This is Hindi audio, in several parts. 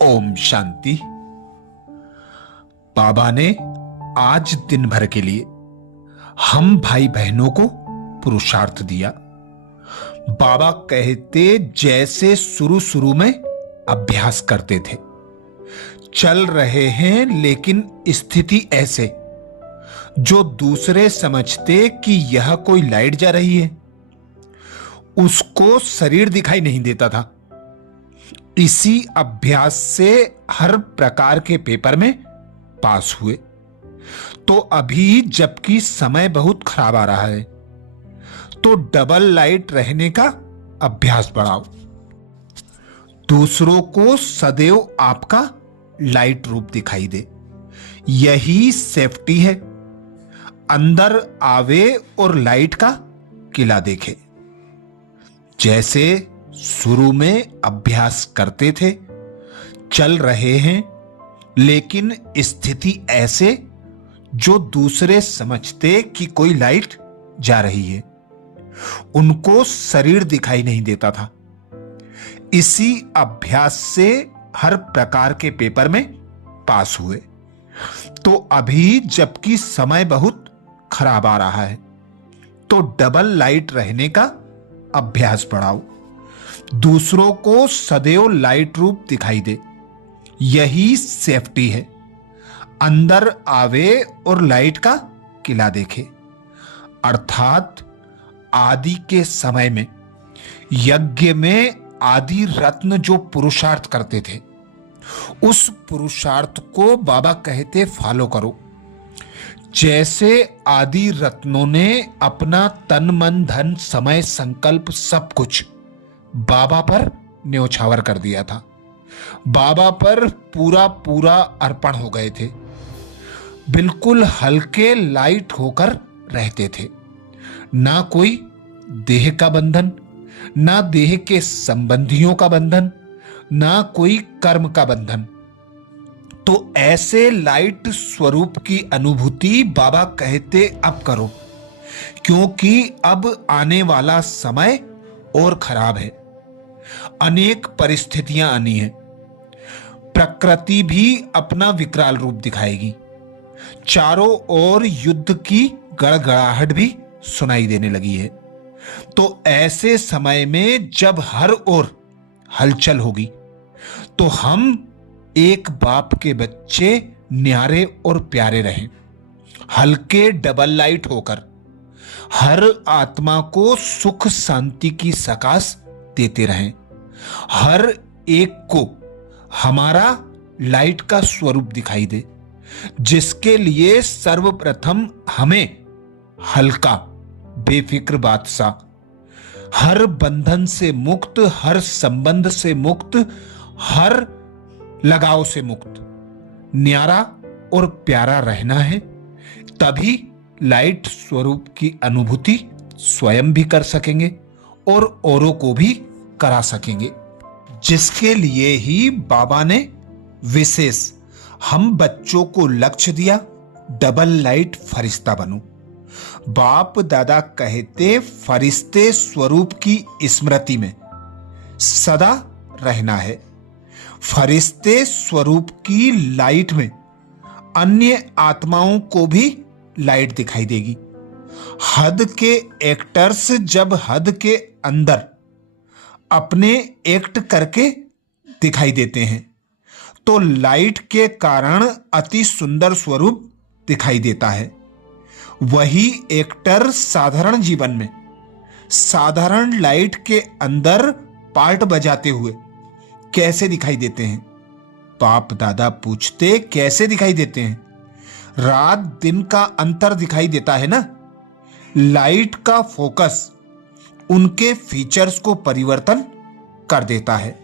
ओम शांति। बाबा ने आज दिन भर के लिए हम भाई बहनों को पुरुषार्थ दिया। बाबा कहते जैसे शुरू में अभ्यास करते थे, चल रहे हैं लेकिन स्थिति ऐसे जो दूसरे समझते कि यह कोई लाइट जा रही है, उसको शरीर दिखाई नहीं देता था। इसी अभ्यास से हर प्रकार के पेपर में पास हुए। तो अभी जबकि समय बहुत खराब आ रहा है, तो डबल लाइट रहने का अभ्यास बढ़ाओ। दूसरों को सदैव आपका लाइट रूप दिखाई दे, यही सेफ्टी है। अंदर आवे और लाइट का किला देखे। जैसे शुरू में अभ्यास करते थे, चल रहे हैं लेकिन स्थिति ऐसे जो दूसरे समझते कि कोई लाइट जा रही है, उनको शरीर दिखाई नहीं देता था। इसी अभ्यास से हर प्रकार के पेपर में पास हुए। तो अभी जबकि समय बहुत खराब आ रहा है, तो डबल लाइट रहने का अभ्यास बढ़ाओ। दूसरों को सदैव लाइट रूप दिखाई दे, यही सेफ्टी है। अंदर आवे और लाइट का किला देखे। अर्थात आदि के समय में यज्ञ में आदि रत्न जो पुरुषार्थ करते थे, उस पुरुषार्थ को बाबा कहते फॉलो करो। जैसे आदि रत्नों ने अपना तन मन धन समय संकल्प सब कुछ बाबा पर न्योछावर कर दिया था, बाबा पर पूरा पूरा अर्पण हो गए थे, बिल्कुल हल्के लाइट होकर रहते थे। ना कोई देह का बंधन, ना देह के संबंधियों का बंधन, ना कोई कर्म का बंधन। तो ऐसे लाइट स्वरूप की अनुभूति बाबा कहते अब करो, क्योंकि अब आने वाला समय और खराब है। अनेक परिस्थितियां आनी है। प्रकृति भी अपना विकराल रूप दिखाएगी। चारों ओर युद्ध की गड़गड़ाहट भी सुनाई देने लगी है। तो ऐसे समय में जब हर ओर हलचल होगी, तो हम एक बाप के बच्चे न्यारे और प्यारे रहें, हल्के डबल लाइट होकर हर आत्मा को सुख शांति की सकाश देते रहें। हर एक को हमारा लाइट का स्वरूप दिखाई दे, जिसके लिए सर्वप्रथम हमें हल्का बेफिक्र बादशाह, हर बंधन से मुक्त, हर संबंध से मुक्त, हर लगाव से मुक्त, न्यारा और प्यारा रहना है। तभी लाइट स्वरूप की अनुभूति स्वयं भी कर सकेंगे और औरों को भी करा सकेंगे, जिसके लिए ही बाबा ने विशेष हम बच्चों को लक्ष्य दिया, डबल लाइट फरिश्ता बनो। बाप दादा कहते फरिश्ते स्वरूप की स्मृति में सदा रहना है। फरिश्ते स्वरूप की लाइट में अन्य आत्माओं को भी लाइट दिखाई देगी। हद के एक्टर्स जब हद के अंदर अपने एक्ट करके दिखाई देते हैं, तो लाइट के कारण अति सुंदर स्वरूप दिखाई देता है। वही एक्टर साधारण जीवन में साधारण लाइट के अंदर पार्ट बजाते हुए कैसे दिखाई देते हैं? बाप दादा पूछते कैसे दिखाई देते हैं? रात दिन का अंतर दिखाई देता है ना। लाइट का फोकस उनके फीचर्स को परिवर्तन कर देता है।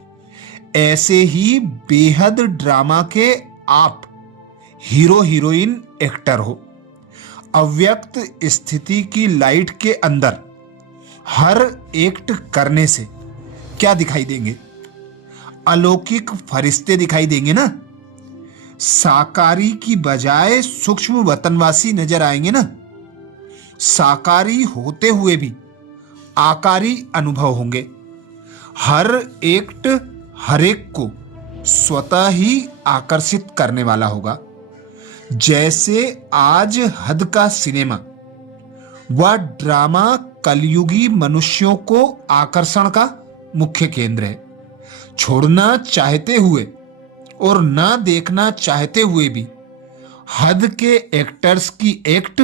ऐसे ही बेहद ड्रामा के आप हीरो हीरोइन एक्टर हो। अव्यक्त स्थिति की लाइट के अंदर हर एक्ट करने से क्या दिखाई देंगे? अलौकिक फरिश्ते दिखाई देंगे ना। साकारी की बजाय सूक्ष्म वतनवासी नजर आएंगे ना। साकारी होते हुए भी आकारी अनुभव होंगे। हर एक्ट हर एक को स्वतः ही आकर्षित करने वाला होगा। जैसे आज हद का सिनेमा व ड्रामा कलयुगी मनुष्यों को आकर्षण का मुख्य केंद्र है। छोड़ना चाहते हुए और ना देखना चाहते हुए भी हद के एक्टर्स की एक्ट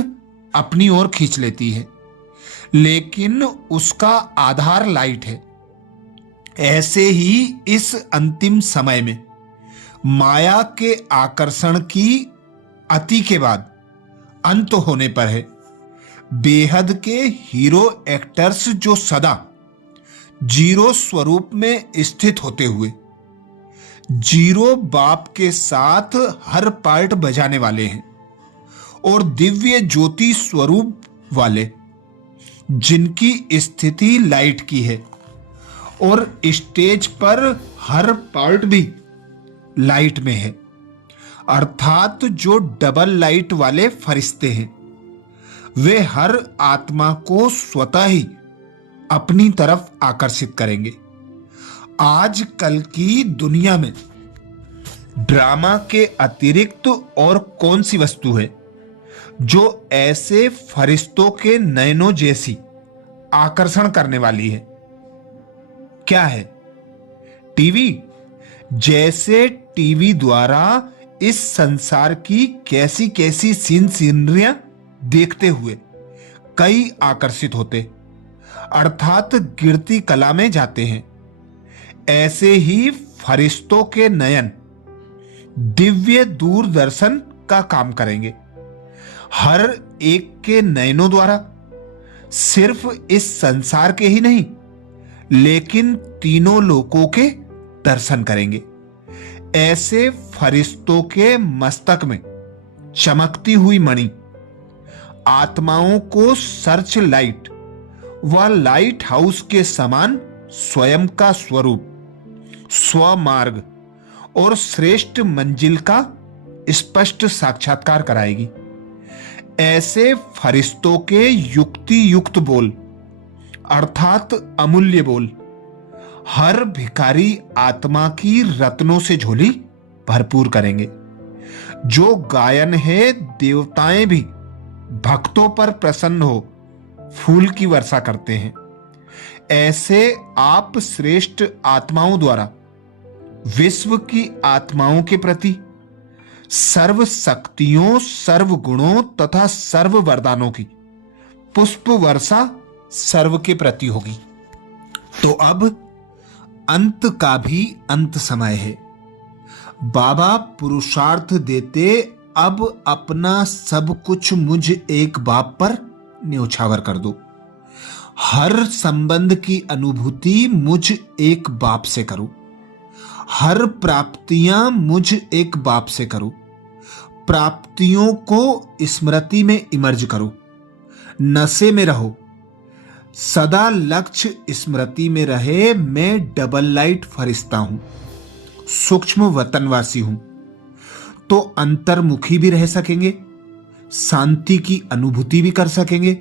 अपनी ओर खींच लेती है, लेकिन उसका आधार लाइट है। ऐसे ही इस अंतिम समय में माया के आकर्षण की अति के बाद अंत होने पर है। बेहद के हीरो एक्टर्स जो सदा जीरो स्वरूप में स्थित होते हुए जीरो बाप के साथ हर पार्ट बजाने वाले हैं और दिव्य ज्योति स्वरूप वाले, जिनकी स्थिति लाइट की है और स्टेज पर हर पार्ट भी लाइट में है, अर्थात जो डबल लाइट वाले फरिश्ते हैं, वे हर आत्मा को स्वतः ही अपनी तरफ आकर्षित करेंगे। आजकल की दुनिया में ड्रामा के अतिरिक्त और कौन सी वस्तु है जो ऐसे फरिश्तों के नयनों जैसी आकर्षण करने वाली है? क्या है? टीवी। जैसे टीवी द्वारा इस संसार की कैसी कैसी सीनरियां देखते हुए कई आकर्षित होते, अर्थात गिरती कला में जाते हैं। ऐसे ही फरिश्तों के नयन दिव्य दूरदर्शन का काम करेंगे। हर एक के नयनों द्वारा सिर्फ इस संसार के ही नहीं, लेकिन तीनों लोकों के दर्शन करेंगे। ऐसे फरिश्तों के मस्तक में चमकती हुई मणि आत्माओं को सर्च लाइट व लाइट हाउस के समान स्वयं का स्वरूप, स्वमार्ग और श्रेष्ठ मंजिल का स्पष्ट साक्षात्कार कराएगी। ऐसे फरिश्तों के युक्ति युक्त बोल अर्थात अमूल्य बोल हर भिखारी आत्मा की रत्नों से झोली भरपूर करेंगे। जो गायन है, देवताएं भी भक्तों पर प्रसन्न हो फूल की वर्षा करते हैं। ऐसे आप श्रेष्ठ आत्माओं द्वारा विश्व की आत्माओं के प्रति सर्व शक्तियों, सर्व गुणों तथा सर्व वरदानों की पुष्प वर्षा सर्व के प्रति होगी। तो अब अंत का भी अंत समय है। बाबा पुरुषार्थ देते, अब अपना सब कुछ मुझ एक बाप पर न्योछावर कर दो। हर संबंध की अनुभूति मुझ एक बाप से करो। हर प्राप्तियां मुझ एक बाप से करो। प्राप्तियों को स्मृति में इमर्ज करो। नशे में रहो, सदा लक्ष्य स्मृति में रहे। मैं डबल लाइट फरिश्ता हूं, सूक्ष्म वतनवासी हूं, तो अंतर्मुखी भी रह सकेंगे, शांति की अनुभूति भी कर सकेंगे।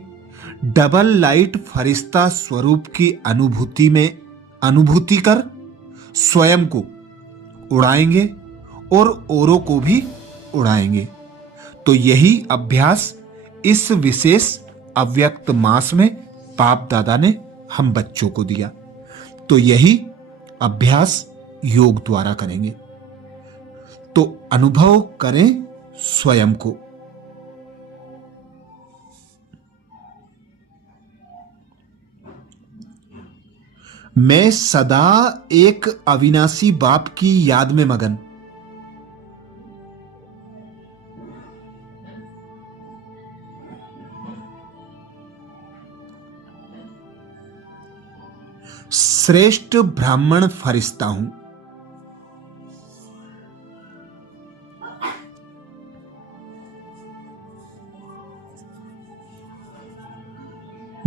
डबल लाइट फरिश्ता स्वरूप की अनुभूति कर स्वयं को उड़ाएंगे और औरों को भी उड़ाएंगे। तो यही अभ्यास इस विशेष अव्यक्त मास में बाप दादा ने हम बच्चों को दिया। तो यही अभ्यास योग द्वारा करेंगे। तो अनुभव करें स्वयं को। मैं सदा एक अविनाशी बाप की याद में मगन। श्रेष्ठ ब्राह्मण फरिश्ता हूं।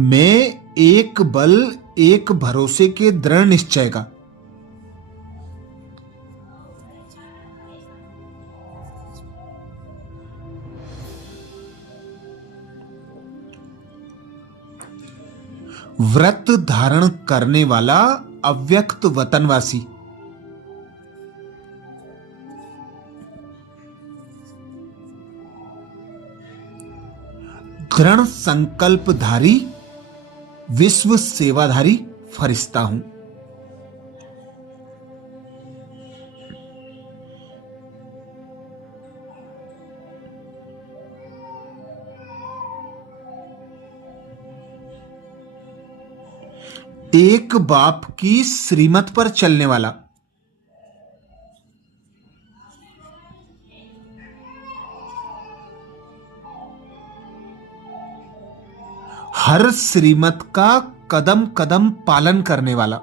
मैं एक बल, एक भरोसे के दृढ़ निश्चय का व्रत धारण करने वाला अव्यक्त वतनवासी दृढ़ संकल्पधारी विश्व सेवाधारी फरिश्ता हूं। एक बाप की श्रीमत पर चलने वाला, हर श्रीमत का कदम कदम पालन करने वाला,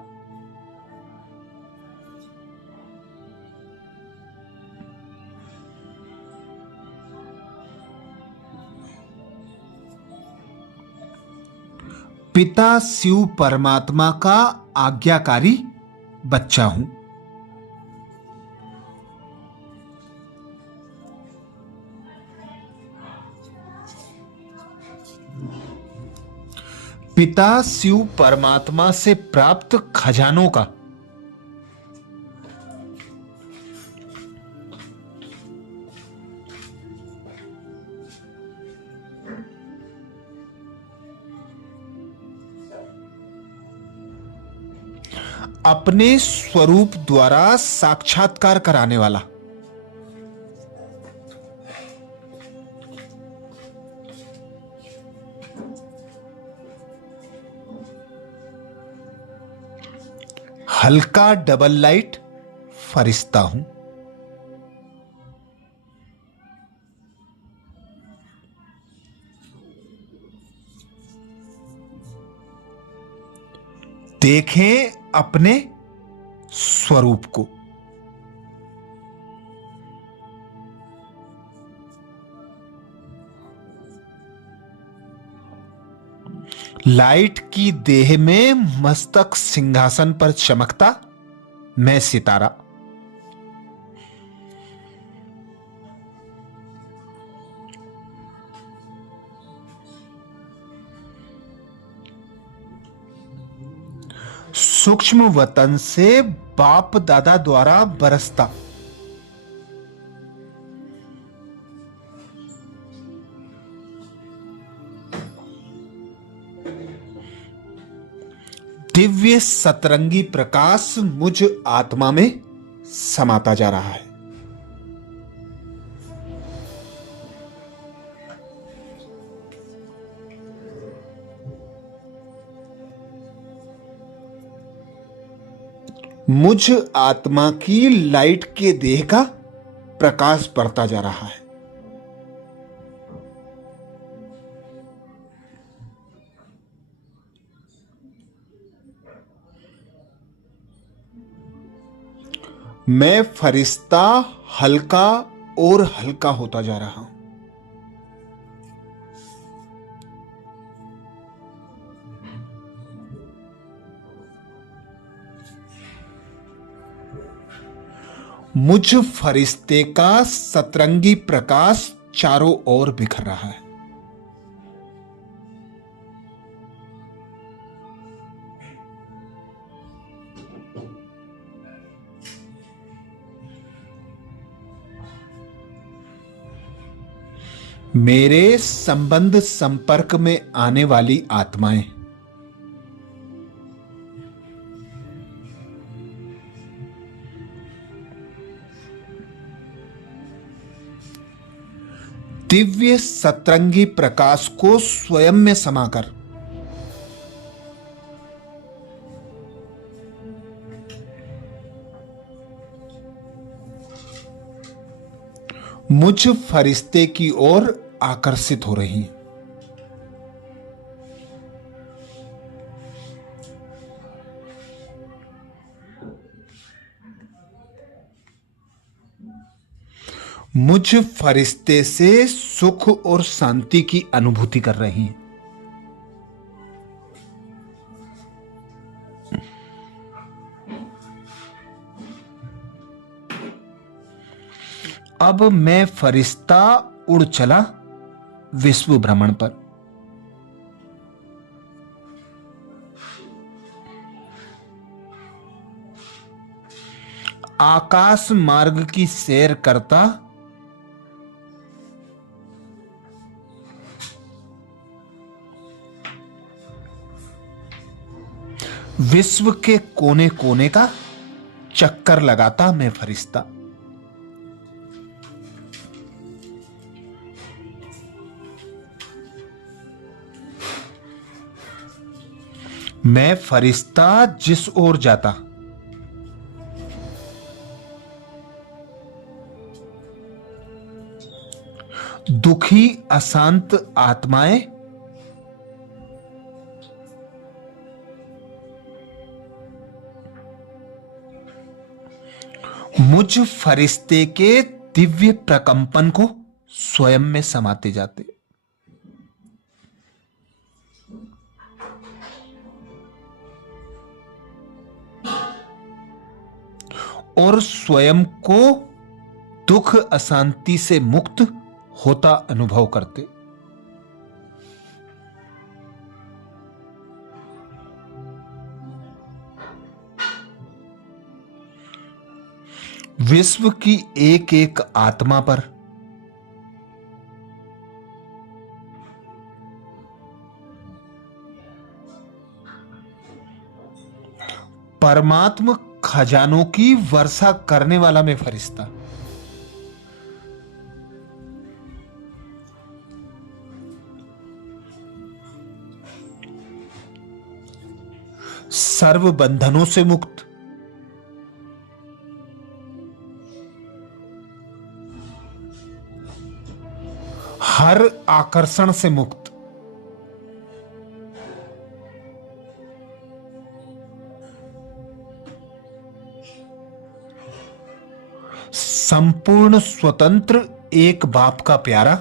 पिता शिव परमात्मा का आज्ञाकारी बच्चा हूं। पिता शिव परमात्मा से प्राप्त खजानों का अपने स्वरूप द्वारा साक्षात्कार कराने वाला, हल्का डबल लाइट फरिश्ता हूं। देखें अपने स्वरूप को। लाइट की देह में मस्तक सिंहासन पर चमकता मैं सितारा, सूक्ष्म वतन से बाप दादा द्वारा बरसता दिव्य सतरंगी प्रकाश मुझ आत्मा में समाता जा रहा है। मुझ आत्मा की लाइट के देह का प्रकाश बढ़ता जा रहा है। मैं फरिश्ता हल्का और हल्का होता जा रहा हूं। मुझ फरिश्ते का सतरंगी प्रकाश चारों ओर बिखर रहा है। मेरे संबंध संपर्क में आने वाली आत्माएं दिव्य सतरंगी प्रकाश को स्वयं में समाकर मुझ फरिश्ते की ओर आकर्षित हो रही हैं। मुझ फरिश्ते से सुख और शांति की अनुभूति कर रही हैं। अब मैं फरिश्ता उड़ चला विश्व भ्रमण पर। आकाश मार्ग की सैर करता विश्व के कोने कोने का चक्कर लगाता मैं फरिश्ता। मैं फरिश्ता जिस ओर जाता, दुखी अशांत आत्माएं मुझ फरिश्ते के दिव्य प्रकंपन को स्वयं में समाते जाते। और स्वयं को दुख अशांति से मुक्त होता अनुभव करते। विश्व की एक एक आत्मा पर परमात्म खजानों की वर्षा करने वाला मैं फरिश्ता। सर्व बंधनों से मुक्त, हर आकर्षण से मुक्त, संपूर्ण स्वतंत्र एक बाप का प्यारा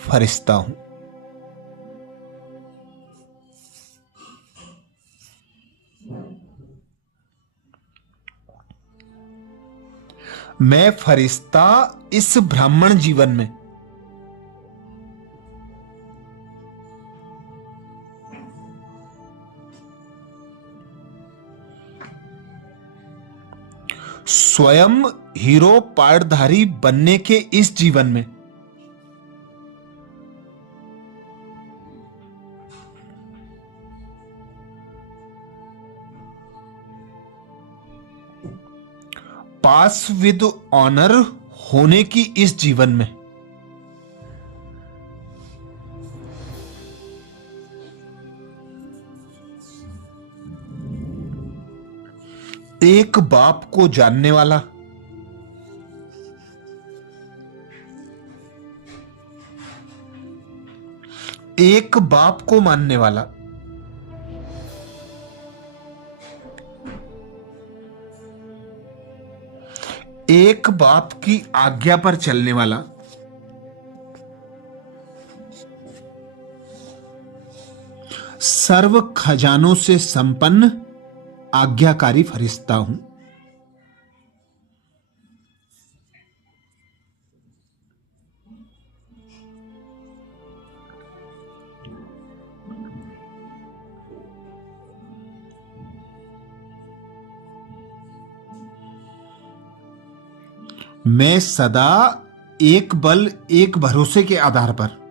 फरिश्ता हूं। मैं फरिश्ता इस ब्राह्मण जीवन में स्वयं हीरो पाटधारी बनने के इस जीवन में पास विद ऑनर होने की इस जीवन में एक बाप को जानने वाला, एक बाप को मानने वाला, एक बाप की आज्ञा पर चलने वाला, सर्व खजानों से संपन्न आज्ञाकारी फरिश्ता हूं। मैं सदा एक बल एक भरोसे के आधार पर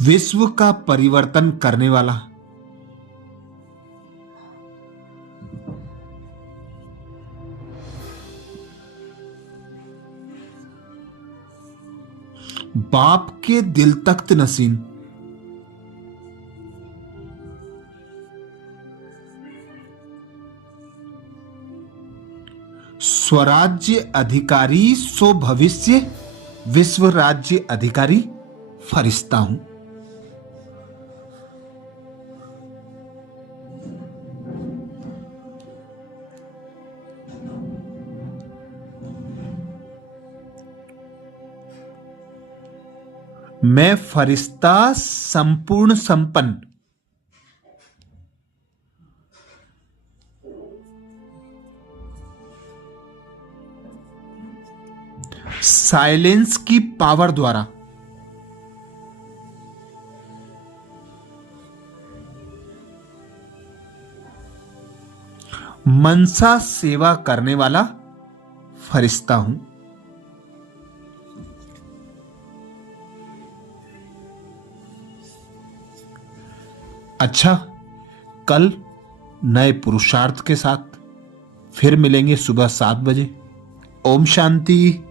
विश्व का परिवर्तन करने वाला, बाप के दिल तख्त नसीन, स्वराज्य अधिकारी सो भविष्य विश्व राज्य अधिकारी फरिश्ता हूं। मैं फरिश्ता संपूर्ण संपन्न, साइलेंस की पावर द्वारा मनसा सेवा करने वाला फरिश्ता हूं। अच्छा, कल नए पुरुषार्थ के साथ फिर मिलेंगे सुबह 7 बजे। ओम शांति।